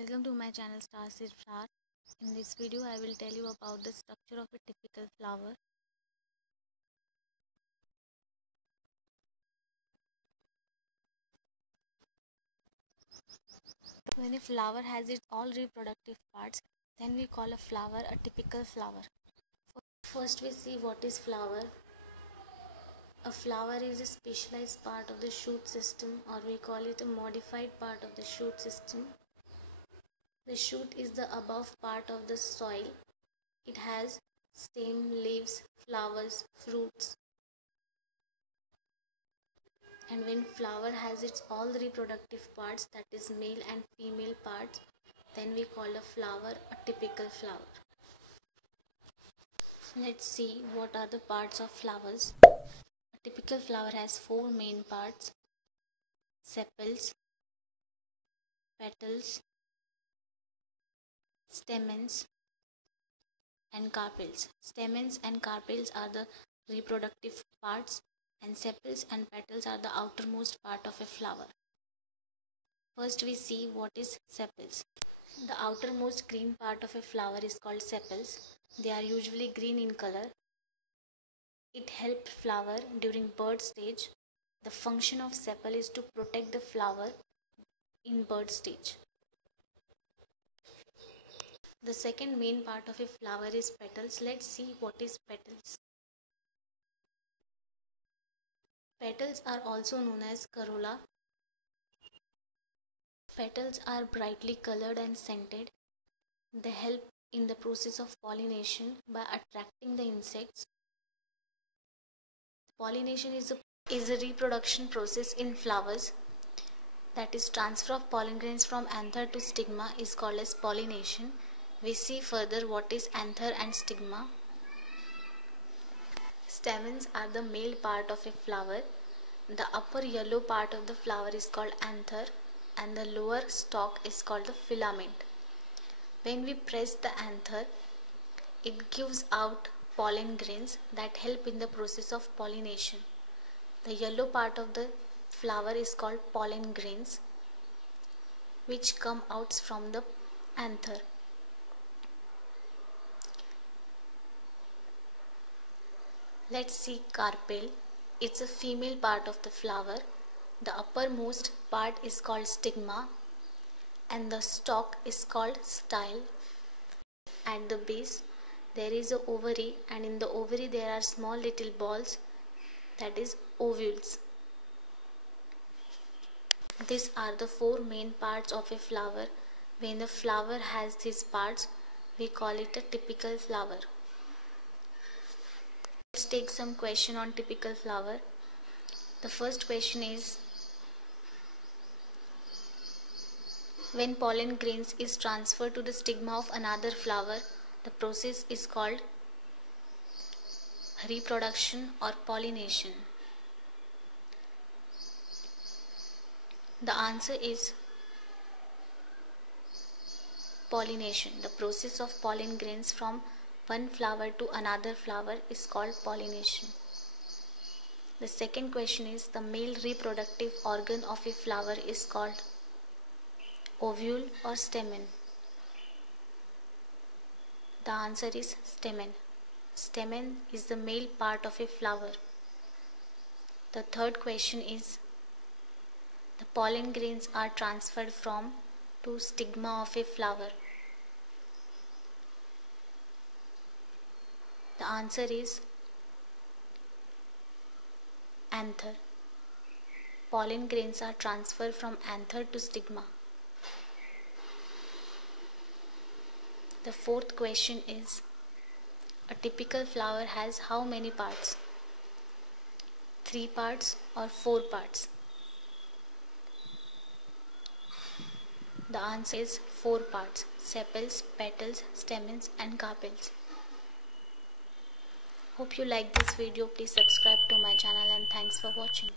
Welcome to my channel Starseed Star. In this video I will tell you about the structure of a typical flower. When a flower has its all reproductive parts, then we call a flower a typical flower. First we see what is flower. A flower is a specialized part of the shoot system, or we call it a modified part of the shoot system. The shoot is the above part of the soil. It has stem, leaves, flowers, fruits. And when flower has its all reproductive parts, that is male and female parts, then we call a flower a typical flower. Let's see what are the parts of flowers. A typical flower has four main parts: sepals, petals, stamens, and carpels. Stamens and carpels are the reproductive parts, and sepals and petals are the outermost part of a flower. First we see what is sepals. The outermost green part of a flower is called sepals. They are usually green in color. It helps flower during bud stage. The function of sepal is to protect the flower in bud stage. The second main part of a flower is petals. Let's see what is petals. Petals are also known as corolla. Petals are brightly colored and scented. They help in the process of pollination by attracting the insects. Pollination is a reproduction process in flowers. That is, transfer of pollen grains from anther to stigma is called as pollination. We see further what is anther and stigma. Stamens are the male part of a flower. The upper yellow part of the flower is called anther and the lower stalk is called the filament. When we press the anther, it gives out pollen grains that help in the process of pollination. The yellow part of the flower is called pollen grains, which come out from the anther. Let's see carpel. It's a female part of the flower. The uppermost part is called stigma and the stalk is called style. At the base there is a ovary, and in the ovary there are small little balls, that is ovules. These are the four main parts of a flower. When the flower has these parts, we call it a typical flower. Let's take some question on typical flower. The first question is, when pollen grains is transferred to the stigma of another flower, the process is called reproduction or pollination. The answer is pollination. The process of pollen grains from one flower to another flower is called pollination. The second question is, the male reproductive organ of a flower is called ovule or stamen. The answer is stamen. Stamen is the male part of a flower. The third question is, the pollen grains are transferred from to stigma of a flower. The answer is anther. Pollen grains are transferred from anther to stigma. The fourth question is, a typical flower has how many parts? 3 parts or 4 parts? The answer is 4 parts: sepals, petals, stamens and carpels. Hope you like this video. Please subscribe to my channel and thanks for watching.